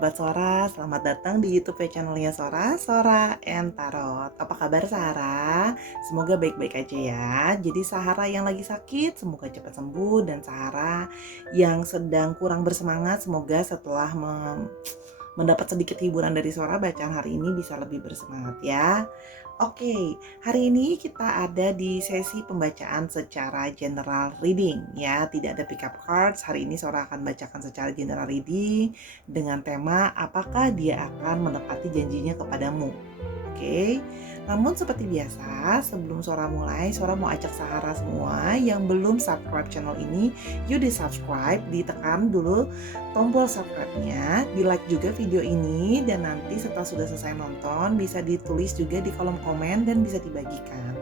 sahabat Sora, selamat datang di YouTube channelnya Sora and Tarot. Apa kabar Sahara? Semoga baik-baik aja ya. Jadi Sahara yang lagi sakit, semoga cepat sembuh. Dan Sahara yang sedang kurang bersemangat, semoga setelah mendapat sedikit hiburan dari Sora, bacaan hari ini bisa lebih bersemangat ya. Oke, hari ini kita ada di sesi pembacaan secara general reading ya, tidak ada pick up cards. Hari ini Sora akan bacakan secara general reading dengan tema apakah dia akan menepati janjinya kepadamu. Oke, namun seperti biasa sebelum Sora mulai, Sora mau ajak Sahara semua yang belum subscribe channel ini, yuk di subscribe, ditekan dulu tombol subscribe-nya, di like juga video ini, dan nanti setelah sudah selesai nonton bisa ditulis juga di kolom komen dan bisa dibagikan.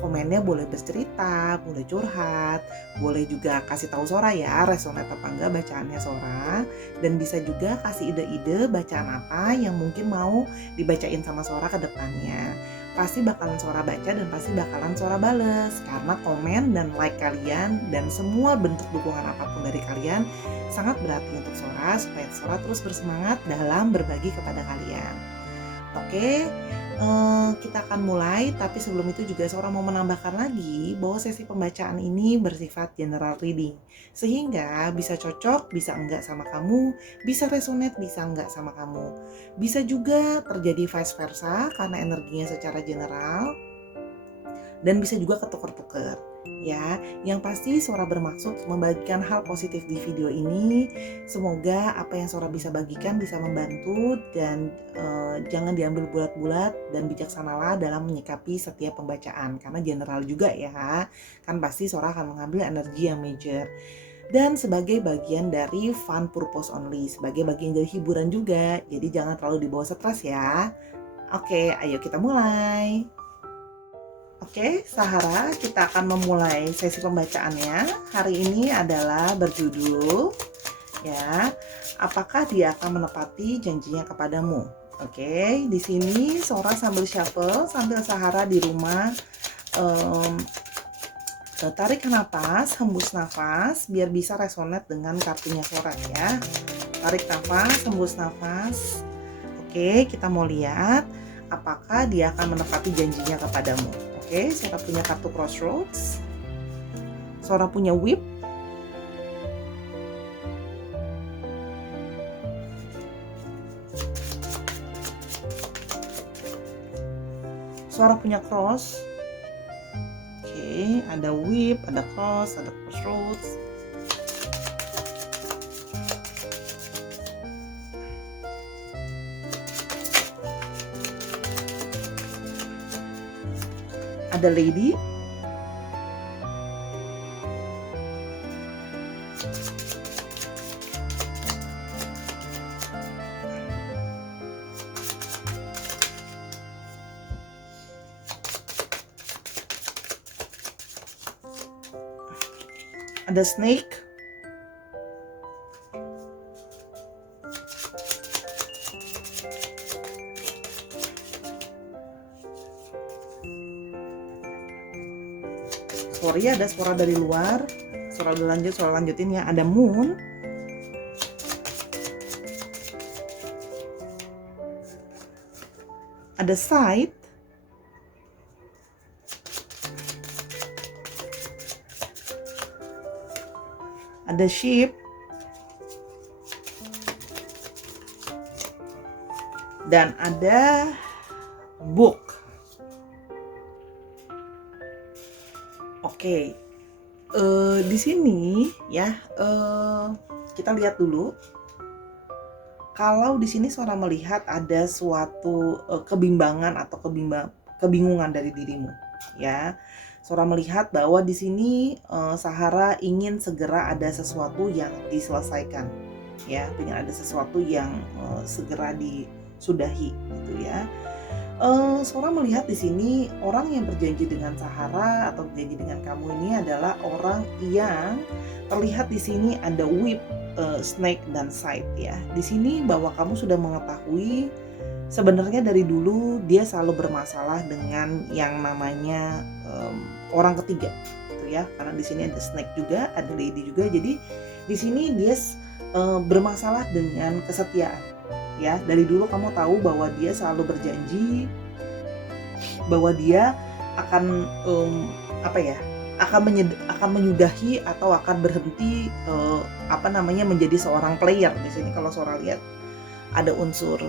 Komennya boleh bercerita, boleh curhat, boleh juga kasih tahu Sora ya resonate apa enggak bacaannya Sora, dan bisa juga kasih ide-ide bacaan apa yang mungkin mau dibacain sama Sora ke depannya. Pasti bakalan Sora baca dan pasti bakalan Sora bales, karena komen dan like kalian dan semua bentuk dukungan apapun dari kalian sangat berarti untuk Sora, supaya Sora terus bersemangat dalam berbagi kepada kalian. Oke, kita akan mulai, tapi sebelum itu juga Sora mau menambahkan lagi bahwa sesi pembacaan ini bersifat general reading, sehingga bisa cocok, bisa enggak sama kamu, bisa resonate, bisa enggak sama kamu. Bisa juga terjadi vice versa karena energinya secara general, dan bisa juga ketuker-tuker ya. Yang pasti Sora bermaksud membagikan hal positif di video ini. Semoga apa yang Sora bisa bagikan bisa membantu, dan jangan diambil bulat-bulat, dan bijaksanalah dalam menyikapi setiap pembacaan karena general juga ya. Kan pasti Sora akan mengambil energi yang major. Dan sebagai bagian dari fun purpose only, sebagai bagian dari hiburan juga. Jadi jangan terlalu dibawa stres ya. Oke, ayo kita mulai. Oke, Sahara, kita akan memulai sesi pembacaannya. Hari ini adalah berjudul ya, apakah dia akan menepati janjinya kepadamu. Oke, di sini Sora sambil shuffle, sambil Sahara di rumah tarik nafas, hembus nafas biar bisa resonate dengan kartunya Sora ya. Tarik nafas, hembus nafas. Oke, kita mau lihat apakah dia akan menepati janjinya kepadamu. Oke, Sora punya kartu Crossroads, Sora punya Whip, Sora punya Cross. Oke, ada Whip, ada Cross, ada Crossroads. Ada Lady, ada Snake, sorry ada suara dari luar. Sora lanjutin ya. Ada Moon, ada Side, ada Ship, dan ada Book. Oke, di sini ya, kita lihat dulu. Kalau di sini Sora melihat ada suatu kebimbangan atau kebingungan dari dirimu ya. Sora melihat bahwa di sini Sahara ingin segera ada sesuatu yang diselesaikan ya, ingin ada sesuatu yang segera disudahi gitu ya. Sora melihat di sini orang yang berjanji dengan Sahara atau berjanji dengan kamu ini adalah orang yang terlihat di sini ada Whip, Snake, dan Side ya. Di sini bahwa kamu sudah mengetahui sebenarnya dari dulu dia selalu bermasalah dengan yang namanya orang ketiga gitu ya. Karena di sini ada Snake juga, ada Lady juga. Jadi di sini dia bermasalah dengan kesetiaan ya. Dari dulu kamu tahu bahwa dia selalu berjanji bahwa dia akan akan menyudahi atau akan berhenti menjadi seorang player. Di sini kalau Sora lihat ada unsur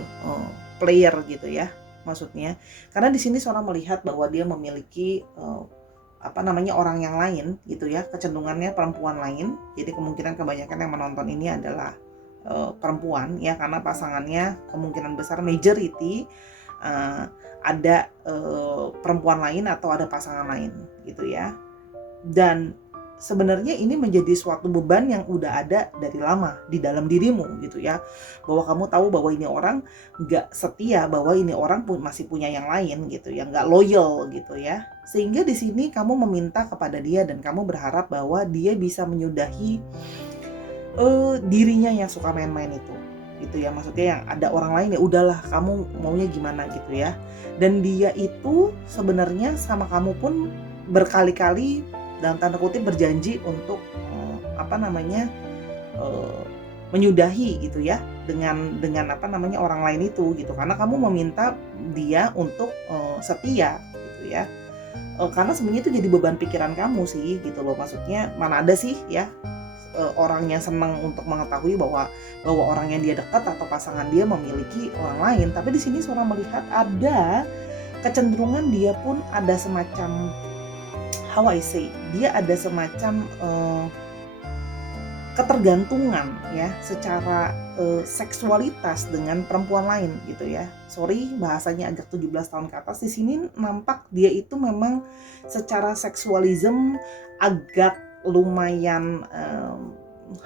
player gitu ya, maksudnya. Karena di sini Sora melihat bahwa dia memiliki orang yang lain gitu ya, kecenderungannya perempuan lain. Jadi kemungkinan kebanyakan yang menonton ini adalah perempuan ya, karena pasangannya kemungkinan besar majority ada perempuan lain atau ada pasangan lain gitu ya. Dan sebenarnya ini menjadi suatu beban yang udah ada dari lama di dalam dirimu gitu ya, bahwa kamu tahu bahwa ini orang nggak setia, bahwa ini orang masih punya yang lain gitu ya, nggak loyal gitu ya. Sehingga di sini kamu meminta kepada dia dan kamu berharap bahwa dia bisa menyudahi dirinya yang suka main-main itu gitu ya, maksudnya yang ada orang lain, ya udahlah kamu maunya gimana gitu ya. Dan dia itu sebenarnya sama kamu pun berkali-kali dalam tanda kutip berjanji untuk menyudahi gitu ya dengan orang lain itu gitu, karena kamu meminta dia untuk setia gitu ya. Karena sebenarnya itu jadi beban pikiran kamu sih gitu loh, maksudnya mana ada sih ya orang yang senang untuk mengetahui bahwa orang yang dia dekat atau pasangan dia memiliki orang lain. Tapi di sini Sora melihat ada kecenderungan dia pun ada semacam dia ada semacam ketergantungan ya secara seksualitas dengan perempuan lain gitu ya. Sorry bahasanya agak 17 tahun ke atas. Di sini nampak dia itu memang secara seksualism agak lumayan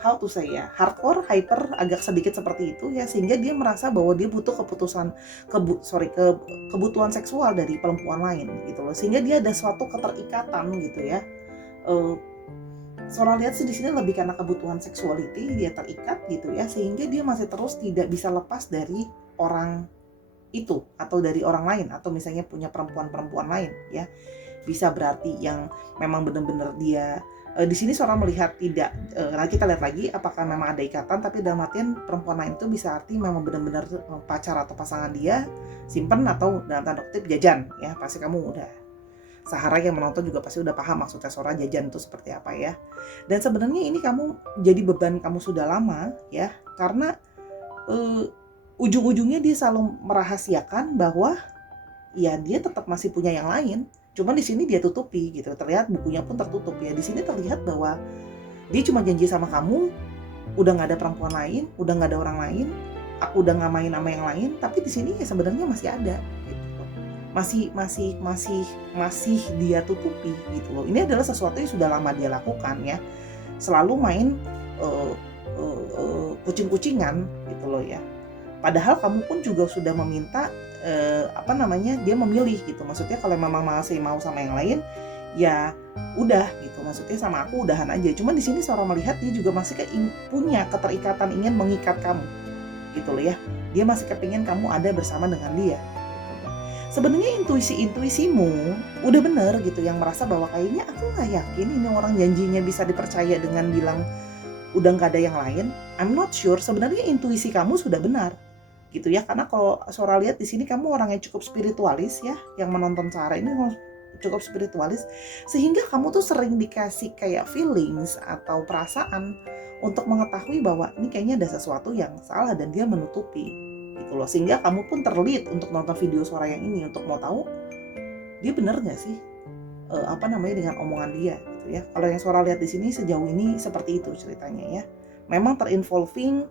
hardcore, hyper, agak sedikit seperti itu ya, sehingga dia merasa bahwa dia butuh kebutuhan seksual dari perempuan lain gitu loh, sehingga dia ada suatu keterikatan gitu ya. Sora lihat sih di sini lebih karena kebutuhan sexuality, dia terikat gitu ya, sehingga dia masih terus tidak bisa lepas dari orang itu atau dari orang lain, atau misalnya punya perempuan lain ya. Bisa berarti yang memang benar-benar dia di sini Sora melihat tidak, nanti kita lihat lagi apakah memang ada ikatan, tapi dalam artian perempuan lain itu bisa arti memang benar-benar pacar atau pasangan dia simpen, atau dalam tanda kutip jajan ya. Pasti kamu udah, Sahara yang menonton juga pasti udah paham maksudnya Sora jajan itu seperti apa ya. Dan sebenarnya ini kamu jadi beban kamu sudah lama ya, karena ujung-ujungnya dia selalu merahasiakan bahwa ya dia tetap masih punya yang lain. Cuman di sini dia tutupi gitu, terlihat bukunya pun tertutup ya. Di sini terlihat bahwa dia cuma janji sama kamu, udah nggak ada perempuan lain, udah nggak ada orang lain, aku udah nggak main sama yang lain. Tapi di sini ya sebenarnya masih ada, gitu. Masih dia tutupi gitu loh. Ini adalah sesuatu yang sudah lama dia lakukan ya. Selalu main kucing-kucingan gitu loh ya. Padahal kamu pun juga sudah meminta dia memilih gitu. Maksudnya kalau memang masih mau sama yang lain ya udah gitu. Maksudnya sama aku udahan aja. Cuman di sini Sora melihat dia juga masih punya keterikatan, ingin mengikat kamu gitu loh ya. Dia masih kepingin kamu ada bersama dengan dia. Sebenarnya intuisimu udah bener gitu, yang merasa bahwa kayaknya aku nggak yakin ini orang janjinya bisa dipercaya dengan bilang udah nggak ada yang lain. I'm not sure. Sebenarnya intuisi kamu sudah benar gitu ya, karena kalau Sora lihat di sini kamu orang yang cukup spiritualis ya, yang menonton Sahara ini cukup spiritualis, sehingga kamu tuh sering dikasih kayak feelings atau perasaan untuk mengetahui bahwa ini kayaknya ada sesuatu yang salah dan dia menutupi gitu loh, sehingga kamu pun terlead untuk nonton video Sora yang ini untuk mau tahu dia bener nggak sih dengan omongan dia gitu ya. Kalau yang Sora lihat di sini sejauh ini seperti itu ceritanya ya, memang terinvolving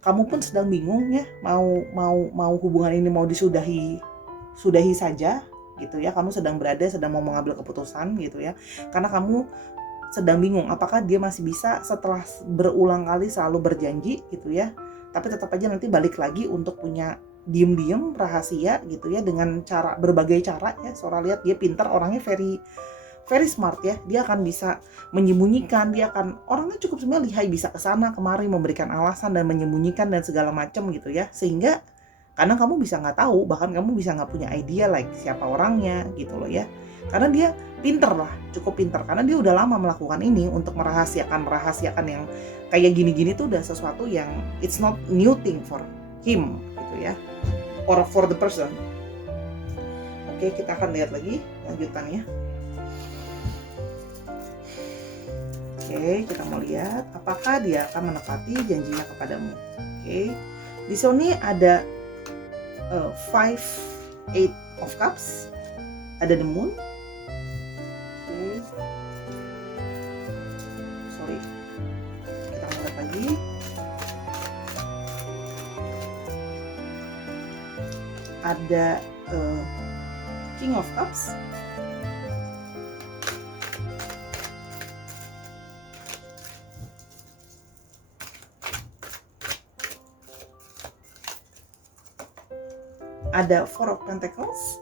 kamu pun sedang bingung ya, mau hubungan ini mau disudahi saja gitu ya. Kamu sedang mau mengambil keputusan gitu ya, karena kamu sedang bingung apakah dia masih bisa setelah berulang kali selalu berjanji gitu ya, tapi tetap aja nanti balik lagi untuk punya diem rahasia gitu ya, dengan berbagai cara ya. Sora lihat dia pintar, orangnya very smart ya, dia akan bisa menyembunyikan, dia akan orangnya cukup sebenarnya lihai, bisa kesana kemari memberikan alasan dan menyembunyikan dan segala macam gitu ya, sehingga karena kamu bisa nggak tahu, bahkan kamu bisa nggak punya idea siapa orangnya gitu loh ya, karena dia pinter lah, cukup pinter karena dia udah lama melakukan ini untuk merahasiakan yang kayak gini-gini tuh udah sesuatu yang it's not new thing for him gitu ya, or for the person. Oke, kita akan lihat lagi lanjutannya. Oke, kita mau lihat apakah dia akan menepati janjinya kepadamu. Oke, di sini ada 5 8 of cups, ada the moon. Oke, sorry, kita akan lihat lagi. Ada king of cups, ada four of pentacles,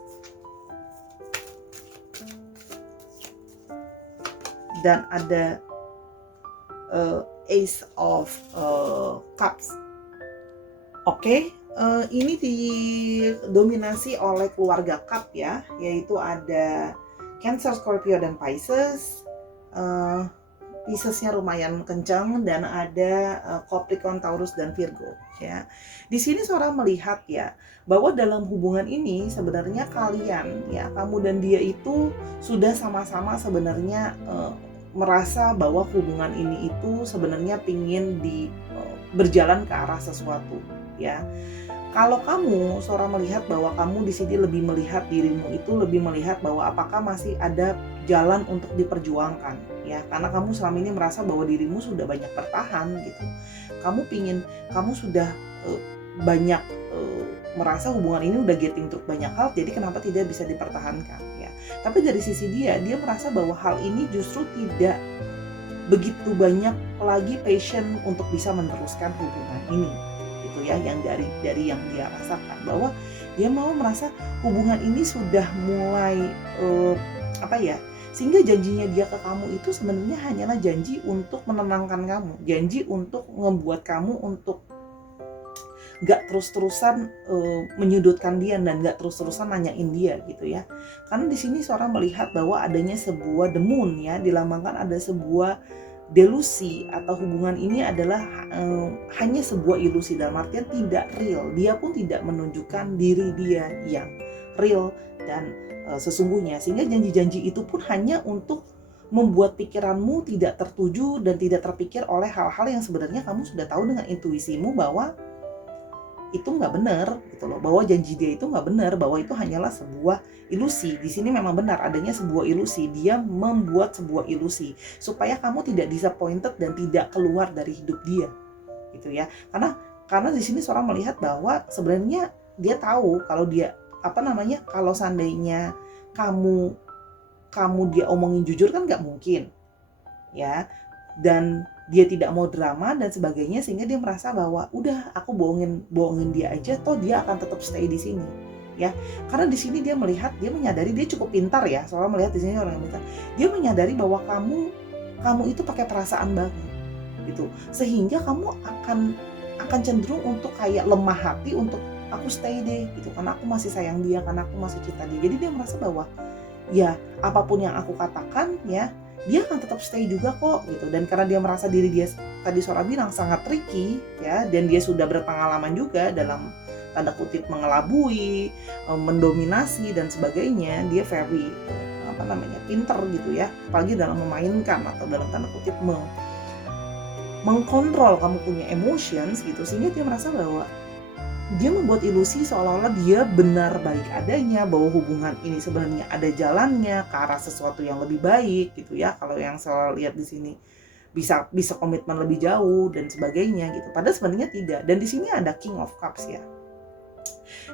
dan ada ace of cups. Oke, ini didominasi oleh keluarga cup ya, yaitu ada Cancer, Scorpio, dan Pisces. Piscesnya lumayan kencang, dan ada Capricorn, Taurus, dan Virgo ya. Di sini seorang melihat ya bahwa dalam hubungan ini sebenarnya kalian ya, kamu dan dia itu sudah sama-sama sebenarnya merasa bahwa hubungan ini itu sebenarnya pingin berjalan ke arah sesuatu ya. Kalau kamu seorang melihat bahwa kamu di sini lebih melihat dirimu itu lebih melihat bahwa apakah masih ada jalan untuk diperjuangkan ya, karena kamu selama ini merasa bahwa dirimu sudah banyak bertahan gitu. Kamu sudah banyak merasa hubungan ini udah getting to banyak hal, jadi kenapa tidak bisa dipertahankan ya. Tapi dari sisi dia merasa bahwa hal ini justru tidak begitu banyak lagi passion untuk bisa meneruskan hubungan ini gitu ya, yang dari yang dia rasakan bahwa dia mau merasa hubungan ini sudah mulai sehingga janjinya dia ke kamu itu sebenarnya hanyalah janji untuk menenangkan kamu, janji untuk membuat kamu untuk gak terus-terusan menyudutkan dia dan gak terus-terusan nanyain dia gitu ya. Karena di sini seorang melihat bahwa adanya sebuah the moon ya, dilambangkan ada sebuah delusi atau hubungan ini adalah hanya sebuah ilusi, dalam artian tidak real. Dia pun tidak menunjukkan diri dia yang real dan sesungguhnya, sehingga janji-janji itu pun hanya untuk membuat pikiranmu tidak tertuju dan tidak terpikir oleh hal-hal yang sebenarnya kamu sudah tahu dengan intuisimu bahwa itu nggak benar gitu loh, bahwa janji dia itu nggak benar, bahwa itu hanyalah sebuah ilusi. Di sini memang benar adanya sebuah ilusi, dia membuat sebuah ilusi supaya kamu tidak disappointed dan tidak keluar dari hidup dia gitu ya. Karena di sini seorang melihat bahwa sebenarnya dia tahu kalau dia kalau seandainya kamu dia omongin jujur kan nggak mungkin ya, dan dia tidak mau drama dan sebagainya, sehingga dia merasa bahwa udah aku bohongin dia aja, toh dia akan tetap stay di sini ya. Karena di sini dia menyadari dia cukup pintar ya, soalnya melihat di sini orang yang pintar, dia menyadari bahwa kamu itu pakai perasaan banget gitu, sehingga kamu akan cenderung untuk kayak lemah hati untuk aku stay deh gitu, karena aku masih sayang dia, karena aku masih cinta dia. Jadi dia merasa bahwa ya apapun yang aku katakan ya, dia akan tetap stay juga kok gitu. Dan karena dia merasa diri dia tadi Sora bilang sangat tricky ya, dan dia sudah berpengalaman juga dalam tanda kutip mengelabui, mendominasi dan sebagainya, dia very pinter gitu ya, apalagi dalam memainkan atau dalam tanda kutip mengkontrol kamu punya emotions gitu, sehingga dia merasa bahwa dia membuat ilusi seolah-olah dia benar baik adanya, bahwa hubungan ini sebenarnya ada jalannya ke arah sesuatu yang lebih baik gitu ya. Kalau yang saya lihat di sini bisa komitmen lebih jauh dan sebagainya gitu. Padahal sebenarnya tidak. Dan di sini ada King of Cups ya.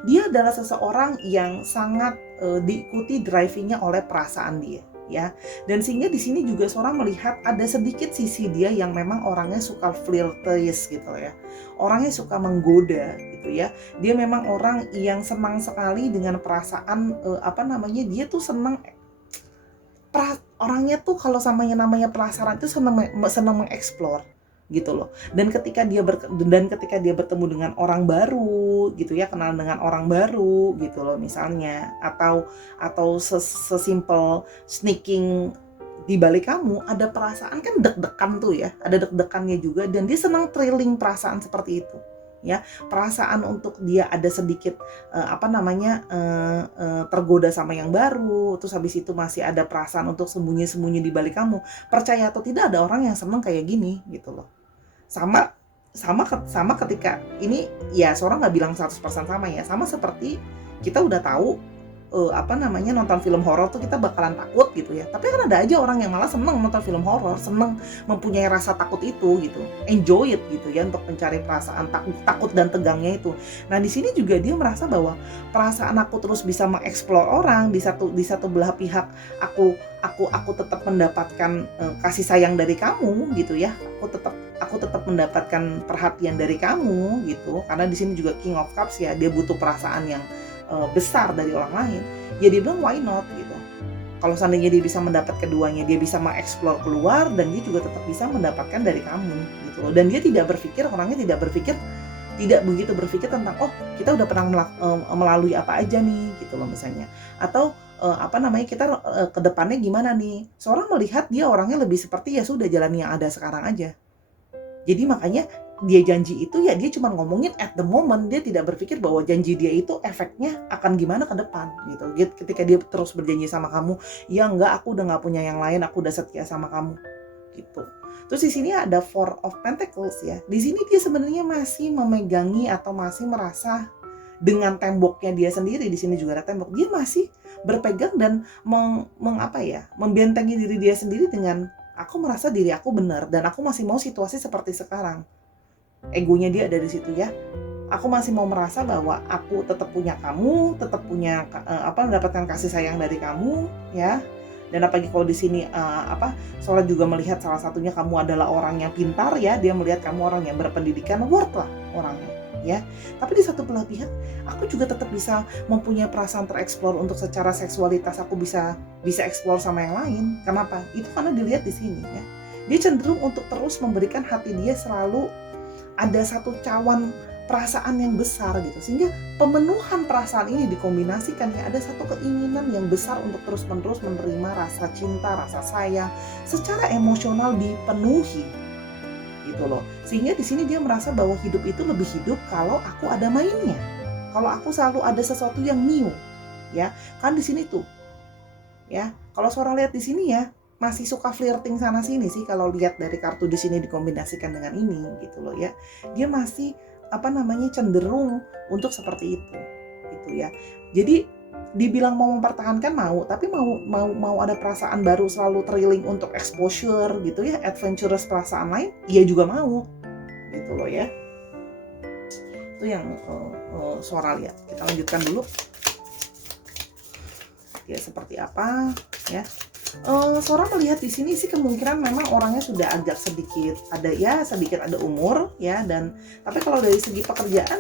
Dia adalah seseorang yang sangat diikuti drivingnya oleh perasaan dia ya. Dan sehingga di sini juga seorang melihat ada sedikit sisi dia yang memang orangnya suka flirtatious gitu ya. Orangnya suka menggoda gitu ya. Dia memang orang yang senang sekali dengan perasaan dia tuh senang orangnya tuh kalau namanya penasaran tuh senang mengeksplor gitu loh. Dan ketika dia bertemu dengan orang baru gitu ya, kenal dengan orang baru gitu loh misalnya, atau sesimpel sneaking di balik kamu ada perasaan, kan deg-degan tuh ya, ada deg-degannya juga, dan dia senang thrilling perasaan seperti itu ya, perasaan untuk dia ada sedikit tergoda sama yang baru, terus habis itu masih ada perasaan untuk sembunyi-sembunyi di balik kamu. Percaya atau tidak, ada orang yang seneng kayak gini gitu loh. Sama sama ketika ini ya, seorang nggak bilang 100% sama ya, sama seperti kita udah tahu nonton film horor tuh kita bakalan takut gitu ya. Tapi kan ada aja orang yang malah seneng nonton film horor, seneng mempunyai rasa takut itu gitu. Enjoy it gitu ya, untuk mencari perasaan takut dan tegangnya itu. Nah, di sini juga dia merasa bahwa perasaan aku terus bisa mengeksplor orang, di satu belah pihak aku tetap mendapatkan kasih sayang dari kamu gitu ya. Aku tetap mendapatkan perhatian dari kamu gitu. Karena di sini juga King of Cups ya, dia butuh perasaan yang besar dari orang lain, ya dia bilang why not gitu. Kalau seandainya dia bisa mendapat keduanya, dia bisa mengeksplor keluar, dan dia juga tetap bisa mendapatkan dari kamu gitu loh. Dan dia orangnya tidak begitu berpikir tentang kita udah pernah melalui apa aja nih gitu loh misalnya, atau kita ke depannya gimana nih. Seorang melihat dia orangnya lebih seperti ya sudah, jalani yang ada sekarang aja. Jadi makanya dia janji itu ya, dia cuma ngomongin at the moment, dia tidak berpikir bahwa janji dia itu efeknya akan gimana ke depan gitu. Ketika dia terus berjanji sama kamu, ya enggak, aku udah nggak punya yang lain, aku udah setia sama kamu gitu. Terus di sini ada Four of Pentacles ya. Di sini dia sebenarnya masih memegangi atau masih merasa dengan temboknya dia sendiri. Di sini juga ada tembok. Dia masih berpegang dan membentengi diri dia sendiri dengan aku merasa diri aku benar dan aku masih mau situasi seperti sekarang. Egonya dia ada di situ ya. Aku masih mau merasa bahwa aku tetap punya kamu, tetap punya mendapatkan kasih sayang dari kamu ya. Dan apalagi kalau di sini Sora juga melihat salah satunya kamu adalah orang yang pintar ya. Dia melihat kamu orang yang berpendidikan, worth lah orangnya ya. Tapi di satu belah pihak aku juga tetap bisa mempunyai perasaan tereksplor untuk secara seksualitas, aku bisa eksplor sama yang lain. Kenapa? Itu karena dilihat di sini ya. Dia cenderung untuk terus memberikan hati dia selalu ada satu cawan perasaan yang besar gitu, sehingga pemenuhan perasaan ini dikombinasikan ya, ada satu keinginan yang besar untuk terus-menerus menerima rasa cinta, rasa sayang secara emosional dipenuhi gitu loh. Sehingga di sini dia merasa bahwa hidup itu lebih hidup kalau aku ada mainnya, kalau aku selalu ada sesuatu yang new ya. Kan di sini tuh ya, kalau Sora lihat di sini ya, masih suka flirting sana sini sih kalau lihat dari kartu di sini dikombinasikan dengan ini gitu loh ya. Dia masih cenderung untuk seperti itu gitu ya. Jadi dibilang mau mempertahankan mau, tapi mau ada perasaan baru, selalu thrilling untuk exposure gitu ya, adventurous perasaan lain, ia juga mau gitu loh ya. Itu yang Sora lihat. Kita lanjutkan dulu ya, seperti apa ya. Sora melihat di sini sih kemungkinan memang orangnya sudah agak sedikit ada umur ya, dan tapi kalau dari segi pekerjaan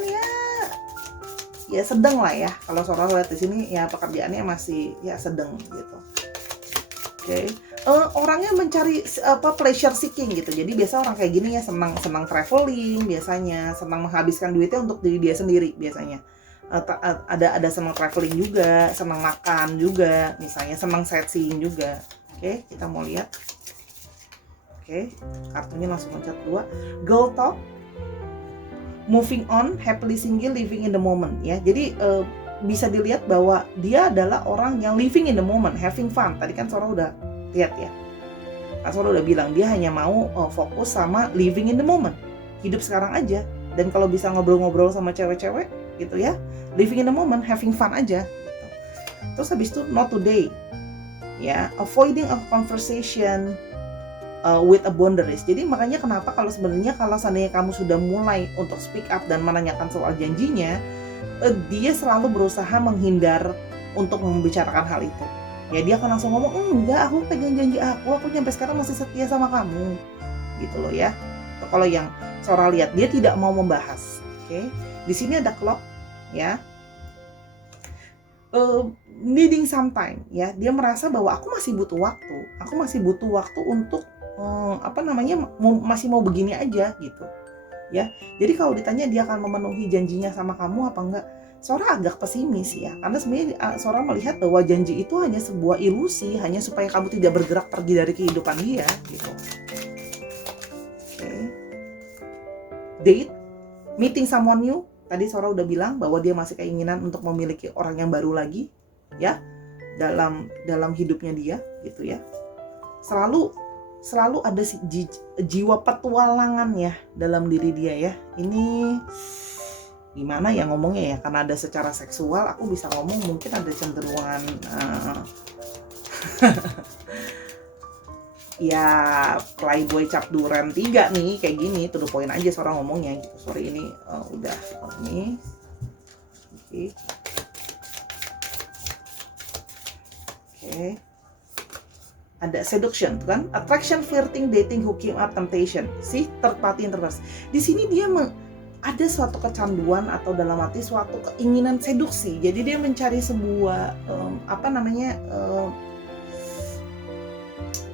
ya sedang lah ya. Kalau Sora lihat di sini ya, pekerjaannya masih ya sedang gitu. Oke. Orangnya mencari pleasure seeking gitu. Jadi biasa orang kayak gini ya senang traveling, biasanya senang menghabiskan duitnya untuk diri dia sendiri biasanya. Ada senang traveling juga, senang makan juga, misalnya senang sightseeing juga. Oke, kita mau lihat. Oke, kartunya langsung loncat 2. Girl talk, moving on, happily single, living in the moment ya. Jadi bisa dilihat bahwa dia adalah orang yang living in the moment, having fun. Tadi kan Sora udah lihat ya. Sora udah bilang dia hanya mau fokus sama living in the moment, hidup sekarang aja. Dan kalau bisa ngobrol-ngobrol sama cewek-cewek gitu ya, living in the moment, having fun aja gitu. Terus habis itu not today ya, avoiding a conversation with a boundaries. Jadi makanya kenapa kalau seandainya kamu sudah mulai untuk speak up dan menanyakan soal janjinya, dia selalu berusaha menghindar untuk membicarakan hal itu ya. Dia akan langsung ngomong, enggak, aku pegang janji aku sampai sekarang masih setia sama kamu gitu loh ya. Kalau yang Sora lihat, dia tidak mau membahas. Oke. Di sini ada clock ya. Needing some time ya. Dia merasa bahwa aku masih butuh waktu untuk masih mau begini aja gitu ya. Jadi kalau ditanya dia akan memenuhi janjinya sama kamu apa enggak, Sora agak pesimis ya, karena sebenarnya Sora melihat bahwa janji itu hanya sebuah ilusi, hanya supaya kamu tidak bergerak pergi dari kehidupan dia gitu. Oke. Date, meeting someone new. Tadi Sora udah bilang bahwa dia masih keinginan untuk memiliki orang yang baru lagi ya dalam hidupnya dia gitu ya. Selalu ada jiwa petualangan ya dalam diri dia ya. Ini gimana ya ngomongnya ya, karena ada secara seksual aku bisa ngomong mungkin ada cenderungan ya playboy cap duren 3 nih kayak gini, to the point aja seorang ngomongnya gitu. Sorry ini udah ini oke. Ada seduction tuh kan, attraction, flirting, dating, hooking up, temptation, si third party interest. Di sini dia ada suatu kecanduan atau dalam arti suatu keinginan seduksi. Jadi dia mencari sebuah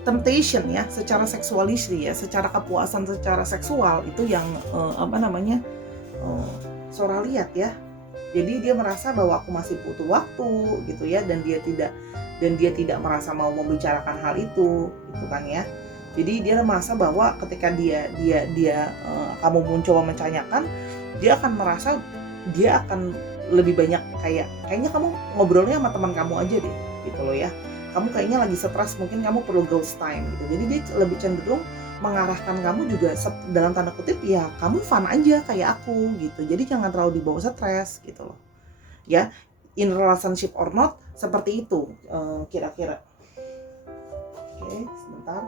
temptation ya, secara seksualistik ya, secara kepuasan secara seksual itu yang Sora lihat ya. Jadi dia merasa bahwa aku masih butuh waktu gitu ya, dan dia tidak merasa mau membicarakan hal itu gitu kan ya. Jadi dia merasa bahwa ketika kamu mencoba mencanyakan, dia akan merasa dia akan lebih banyak kayaknya kamu ngobrolnya sama teman kamu aja deh gitu loh ya. Kamu kayaknya lagi stres, mungkin kamu perlu girls time gitu. Jadi dia lebih cenderung mengarahkan kamu juga dalam tanda kutip ya kamu fun aja kayak aku gitu. Jadi jangan terlalu dibawa stres gitu loh. Ya, in relationship or not seperti itu kira-kira. Oke, sebentar.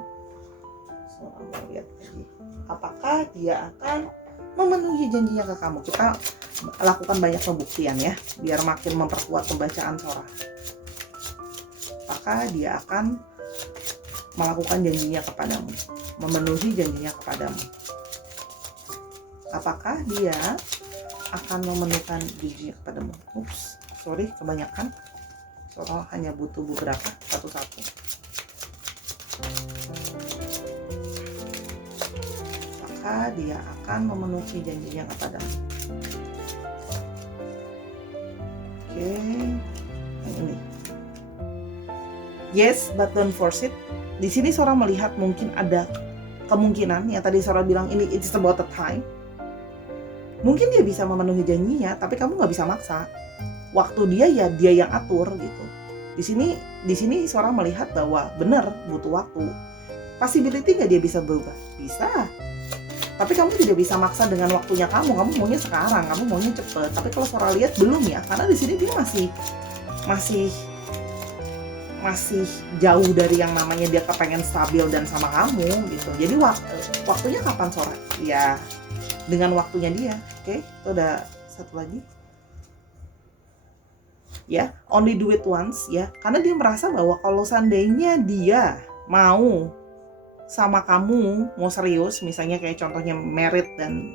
Mau lihat lagi. Apakah dia akan memenuhi janjinya ke kamu? Kita lakukan banyak pembuktian ya, biar makin memperkuat pembacaan Sora. Apakah dia akan melakukan janjinya kepadamu, memenuhi janjinya kepadamu? Apakah dia akan memenuhkan janjinya kepadamu? Ups, sorry, kebanyakan. Sora hanya butuh beberapa, satu-satu. Apakah dia akan memenuhi janjinya kepadamu? Oke, yang ini. Yes, but don't force it. Di sini Sora melihat mungkin ada kemungkinan yang tadi Sora bilang ini it's about the time. Mungkin dia bisa memenuhi janjinya, tapi kamu nggak bisa maksa. Waktu dia ya dia yang atur gitu. Di sini Sora melihat bahwa benar butuh waktu. Possibility nggak dia bisa berubah? Bisa. Tapi kamu tidak bisa maksa dengan waktunya kamu maunya sekarang, kamu maunya cepet. Tapi kalau Sora lihat belum ya, karena di sini dia masih jauh dari yang namanya dia kepengen stabil dan sama kamu gitu. Jadi waktunya kapan Sora? Ya dengan waktunya dia. Oke, itu udah satu lagi. Ya, only do it once ya. Karena dia merasa bahwa kalau seandainya dia mau sama kamu, mau serius, misalnya kayak contohnya married dan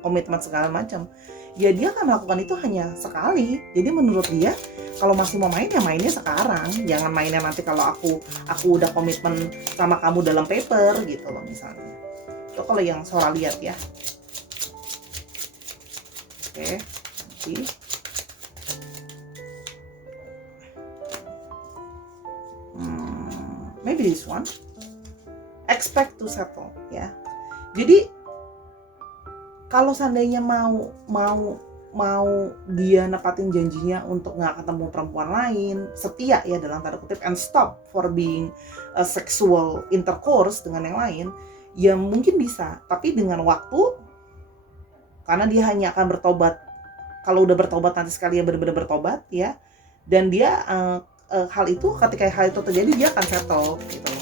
komitmen segala macam, ya dia akan melakukan itu hanya sekali. Jadi menurut dia kalau masih mau main ya mainnya sekarang, jangan mainnya nanti kalau aku udah komitmen sama kamu dalam paper gitu loh misalnya. Itu kalau yang Sora lihat ya. Oke, nanti maybe this one. Expect to settle ya. Jadi kalau seandainya mau dia nepatin janjinya untuk nggak ketemu perempuan lain, setia ya dalam tanda kutip, and stop for being a sexual intercourse dengan yang lain, ya mungkin bisa, tapi dengan waktu, karena dia hanya akan bertobat kalau udah bertobat nanti sekali ya benar-benar bertobat ya, dan dia hal itu ketika hal itu terjadi dia akan settle gitu loh.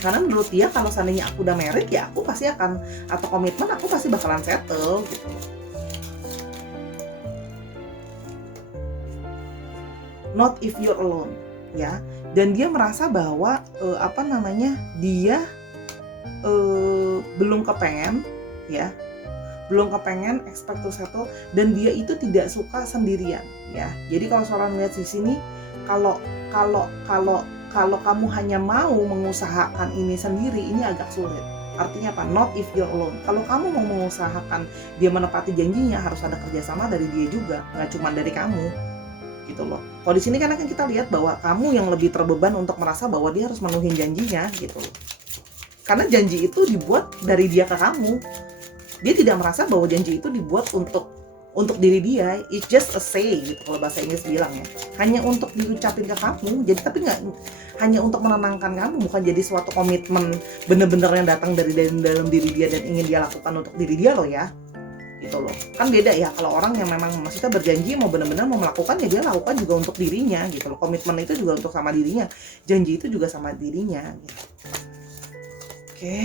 Karena menurut dia kalau seandainya aku udah married ya aku pasti akan, atau komitmen aku pasti bakalan settle gitu. Not if you're alone ya. Dan dia merasa bahwa dia belum kepengen ya belum kepengen, expect to settle, dan dia itu tidak suka sendirian ya. Jadi kalau seorang lihat di sini, kalau kamu hanya mau mengusahakan ini sendiri, ini agak sulit. Artinya apa? Not if you're alone. Kalau kamu mau mengusahakan dia menepati janjinya, harus ada kerjasama dari dia juga, nggak cuma dari kamu, gitu loh. Kalau di sini kan kita lihat bahwa kamu yang lebih terbeban untuk merasa bahwa dia harus menuhin janjinya, gitu loh. Karena janji itu dibuat dari dia ke kamu. Dia tidak merasa bahwa janji itu dibuat untuk diri dia. It's just a say, gitu kalau bahasa Inggris bilang ya. Hanya untuk diucapin ke kamu. Jadi tapi nggak hanya untuk menenangkan kamu, bukan jadi suatu komitmen bener-bener yang datang dari dalam diri dia dan ingin dia lakukan untuk diri dia loh ya, gitu loh. Kan beda ya kalau orang yang memang maksudnya berjanji mau bener-bener mau melakukan, ya dia lakukan juga untuk dirinya, gitu loh. Komitmen itu juga untuk sama dirinya, janji itu juga sama dirinya, gitu. Oke.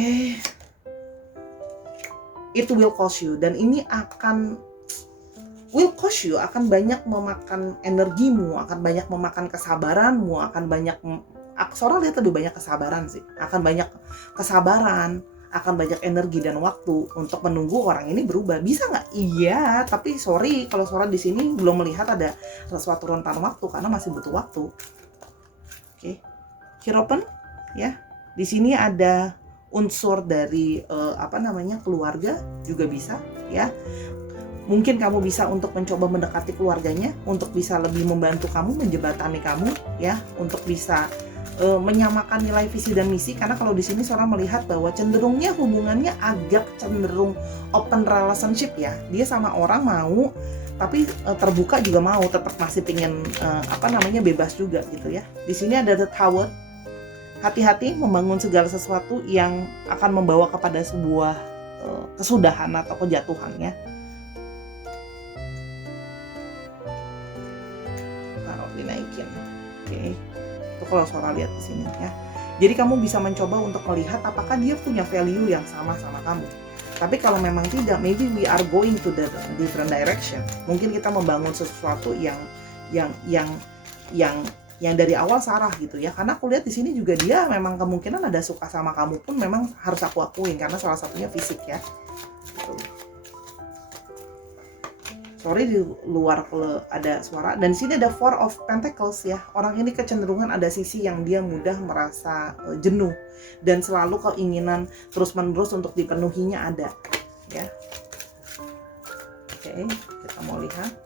It will cost you, dan ini akan banyak memakan energimu, akan banyak memakan kesabaranmu, akan banyak Aksara lihat lebih banyak kesabaran sih. Akan banyak kesabaran, akan banyak energi dan waktu untuk menunggu orang ini berubah. Bisa nggak? Iya, tapi sorry kalau Sora di sini belum melihat ada suatu rentan waktu karena masih butuh waktu. Oke, Hierophant ya. Di sini ada unsur dari keluarga juga bisa ya. Mungkin kamu bisa untuk mencoba mendekati keluarganya, untuk bisa lebih membantu kamu, menjembatani kamu ya, untuk bisa menyamakan nilai visi dan misi. Karena kalau di sini seorang melihat bahwa cenderungnya hubungannya agak cenderung open relationship ya. Dia sama orang mau, tapi terbuka juga mau, tetap masih pengen bebas juga gitu ya. Di sini ada the Tower. Hati-hati membangun segala sesuatu yang akan membawa kepada sebuah kesudahan atau kejatuhan ya. Taruh dinaikin. Oke. Itu kalau Sora lihat di sini ya. Jadi kamu bisa mencoba untuk melihat apakah dia punya value yang sama kamu. Tapi kalau memang tidak, maybe we are going to the different direction. Mungkin kita membangun sesuatu yang dari awal salah gitu ya. Karena aku lihat di sini juga dia memang kemungkinan ada suka sama kamu pun memang harus aku akuin karena salah satunya fisik ya. Sorry di luar kalau ada suara. Dan di sini ada Four of Pentacles ya. Orang ini kecenderungan ada sisi yang dia mudah merasa jenuh dan selalu keinginan terus-menerus untuk dipenuhinya ada ya. Oke, kita mau lihat.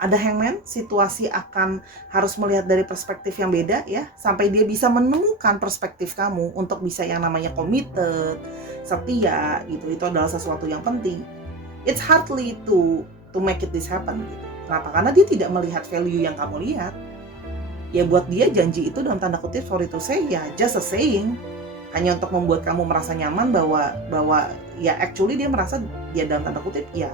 Ada Hangman, situasi akan harus melihat dari perspektif yang beda ya, sampai dia bisa menemukan perspektif kamu untuk bisa yang namanya committed, setia gitu. Itu adalah sesuatu yang penting. It's hardly to make this happen gitu. Kenapa? Karena dia tidak melihat value yang kamu lihat. Ya buat dia janji itu dalam tanda kutip, sorry to say ya, just a saying. Hanya untuk membuat kamu merasa nyaman bahwa ya actually dia merasa dia dalam tanda kutip ya,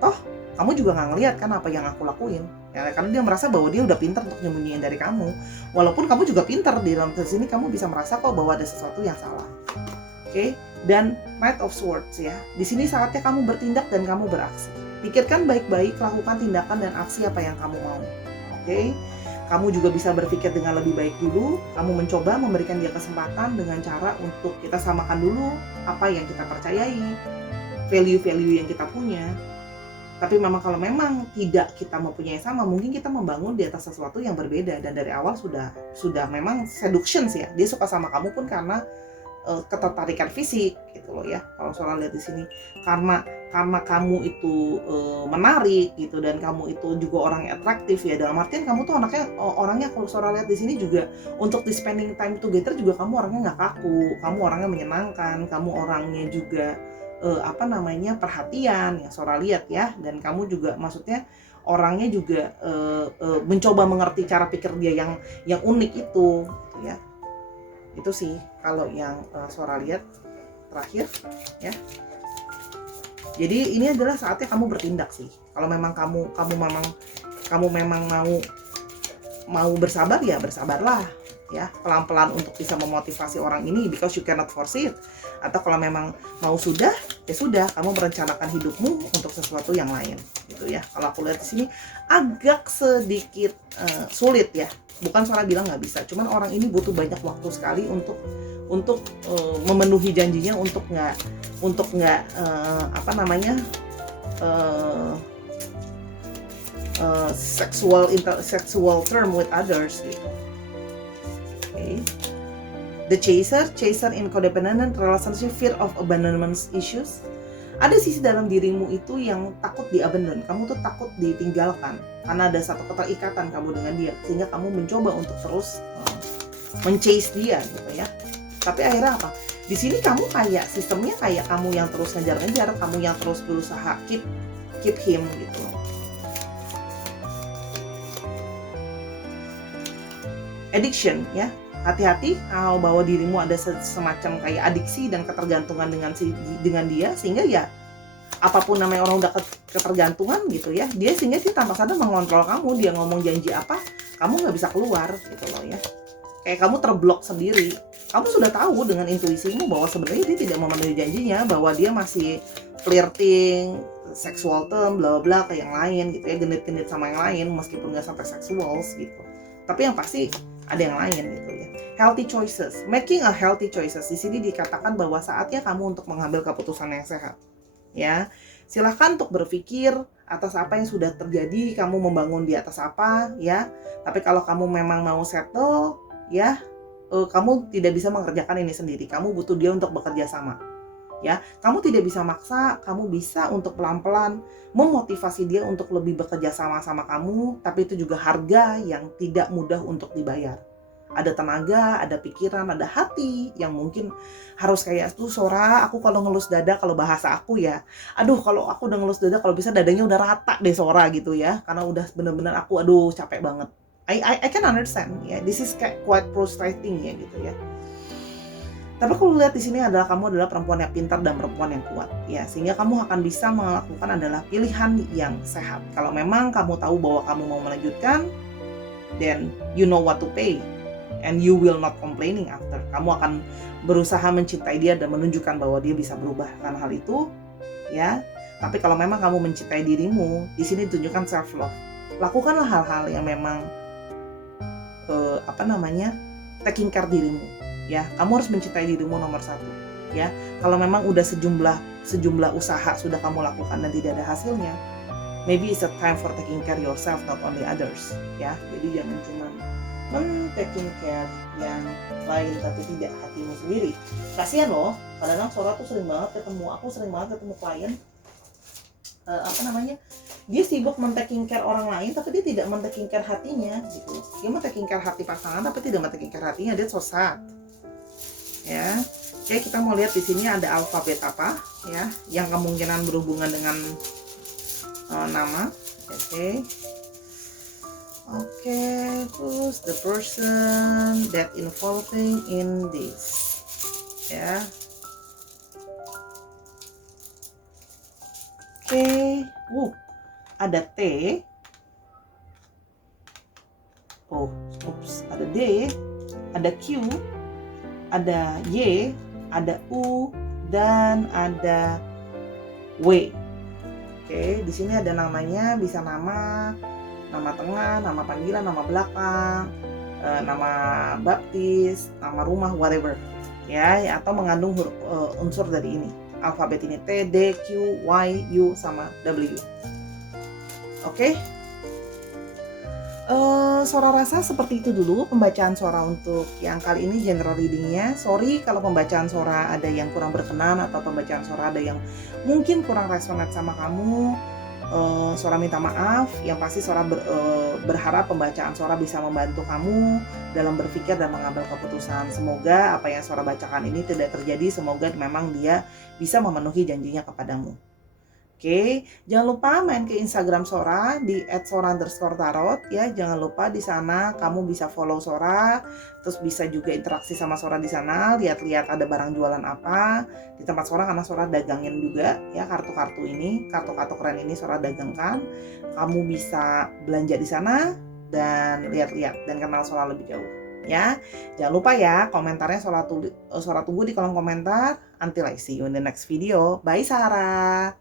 toh kamu juga nggak ngelihat kan apa yang aku lakuin ya, karena dia merasa bahwa dia udah pintar untuk nyembunyiin dari kamu, walaupun kamu juga pintar di dalam sini kamu bisa merasa kok bahwa ada sesuatu yang salah. Oke. Dan Knight of Swords ya, di sini saatnya kamu bertindak dan kamu beraksi. Pikirkan baik-baik, lakukan tindakan dan aksi apa yang kamu mau. Oke. Kamu juga bisa berpikir dengan lebih baik dulu. Kamu mencoba memberikan dia kesempatan dengan cara untuk kita samakan dulu apa yang kita percayai, value-value yang kita punya. Tapi memang kalau memang tidak kita mempunyai sama, mungkin kita membangun di atas sesuatu yang berbeda dan dari awal sudah memang seduction ya. Dia suka sama kamu pun karena ketertarikan fisik gitu loh ya. Kalau Sora lihat di sini karena kamu itu menarik gitu dan kamu itu juga orang yang atraktif ya. Dalam artian kamu tuh orangnya kalau Sora lihat di sini juga untuk di spending time together juga kamu orangnya nggak kaku, kamu orangnya menyenangkan, kamu orangnya juga perhatian ya Sora lihat ya, dan kamu juga maksudnya orangnya juga mencoba mengerti cara pikir dia yang unik itu gitu ya. Itu sih kalau yang Sora lihat terakhir ya. Jadi ini adalah saatnya kamu bertindak sih. Kalau memang kamu memang mau bersabar ya bersabarlah ya, pelan-pelan untuk bisa memotivasi orang ini because you cannot force it. Atau kalau memang mau sudah, ya sudah, kamu merencanakan hidupmu untuk sesuatu yang lain gitu ya. Kalau aku lihat di sini agak sedikit sulit ya. Bukan Sora bilang nggak bisa, cuman orang ini butuh banyak waktu sekali untuk memenuhi janjinya untuk nggak apa namanya sexual term with others gitu. Okay. The chaser in codependent relationship, fear of abandonment issues. Ada sisi dalam dirimu itu yang takut di-abandon. Kamu tuh takut ditinggalkan karena ada satu keterikatan kamu dengan dia, sehingga kamu mencoba untuk terus men-chase dia gitu ya. Tapi akhirnya apa? Di sini kamu kayak sistemnya kayak kamu yang terus ngejar-ngejar, kamu yang terus berusaha keep him gitu loh. Addiction ya. Hati-hati kalau bawa dirimu ada semacam kayak adiksi dan ketergantungan dengan dia, sehingga ya apapun namanya orang udah ketergantungan gitu ya, dia sehingga dia tanpa sadar mengontrol kamu. Dia ngomong janji apa, kamu nggak bisa keluar gitu loh ya. Kayak kamu terblok sendiri. Kamu sudah tahu dengan intuisimu bahwa sebenarnya dia tidak memenuhi janjinya, bahwa dia masih flirting, sexual term, bla bla ke yang lain gitu ya, genit-genit sama yang lain meskipun nggak sampai seksual gitu. Tapi yang pasti ada yang lain gitu ya. Healthy choices, making a healthy choices. Di sini dikatakan bahwa saatnya kamu untuk mengambil keputusan yang sehat. Ya, silahkan untuk berpikir atas apa yang sudah terjadi, kamu membangun di atas apa, ya. Tapi kalau kamu memang mau settle, ya, kamu tidak bisa mengerjakan ini sendiri. Kamu butuh dia untuk bekerja sama. Ya, kamu tidak bisa maksa, kamu bisa untuk pelan-pelan memotivasi dia untuk lebih bekerja sama kamu, tapi itu juga harga yang tidak mudah untuk dibayar. Ada tenaga, ada pikiran, ada hati yang mungkin harus kayak tuh Sora, aku kalau ngelus dada, kalau bahasa aku ya, aduh kalau aku udah ngelus dada, kalau bisa dadanya udah rata deh Sora gitu ya, karena udah bener-bener aku aduh capek banget. I can understand ya, this is quite frustrating ya gitu ya. Tapi aku lihat di sini adalah kamu adalah perempuan yang pintar dan perempuan yang kuat ya, sehingga kamu akan bisa melakukan adalah pilihan yang sehat. Kalau memang kamu tahu bahwa kamu mau melanjutkan, then you know what to pay and you will not complaining after. Kamu akan berusaha mencintai dia dan menunjukkan bahwa dia bisa berubah karena hal itu ya. Tapi kalau memang kamu mencintai dirimu, di sini ditunjukkan self love. Lakukanlah hal-hal yang memang taking care dirimu. Ya, kamu harus mencintai dirimu nomor satu. Ya, kalau memang udah sejumlah usaha sudah kamu lakukan dan tidak ada hasilnya, maybe it's a time for taking care yourself, not only others. Ya, jadi jangan cuma taking care yang lain tapi tidak hatimu sendiri. Kasihan loh, kadang-kadang Sora tuh sering banget ketemu klien. Dia sibuk men-taking care orang lain tapi dia tidak men-taking care hatinya gitu. Dia men-taking care hati pasangan tapi tidak men-taking care hatinya. Dia so sad. Ya. Oke, kita mau lihat di sini ada alfabet apa ya yang kemungkinan berhubungan dengan nama. Oke, who's the person that involving in this? Ya. Oke, ada T. Ada D, ada Q, ada Y, ada U, dan ada W. Oke, di sini ada namanya, bisa nama tengah, nama panggilan, nama belakang, nama baptis, nama rumah, whatever. Ya, atau mengandung unsur dari ini. Alfabet ini T, D, Q, Y, U, sama W. Oke. Sora rasa seperti itu dulu pembacaan Sora untuk yang kali ini, general readingnya. Sorry kalau pembacaan Sora ada yang kurang berkenan atau pembacaan Sora ada yang mungkin kurang resonate sama kamu. Sora minta maaf. Yang pasti Sora berharap pembacaan Sora bisa membantu kamu dalam berpikir dan mengambil keputusan. Semoga apa yang Sora bacakan ini tidak terjadi. Semoga memang dia bisa memenuhi janjinya kepadamu. Oke, jangan lupa main ke Instagram Sora di @sora_tarot ya. Jangan lupa di sana kamu bisa follow Sora, terus bisa juga interaksi sama Sora di sana, lihat-lihat ada barang jualan apa di tempat Sora karena Sora dagangin juga ya kartu-kartu ini, kartu-kartu keren ini Sora dagangkan. Kamu bisa belanja di sana dan lihat-lihat dan kenal Sora lebih jauh. Ya, jangan lupa ya komentarnya Sora tunggu di kolom komentar. Until I see you in the next video. Bye Sarah.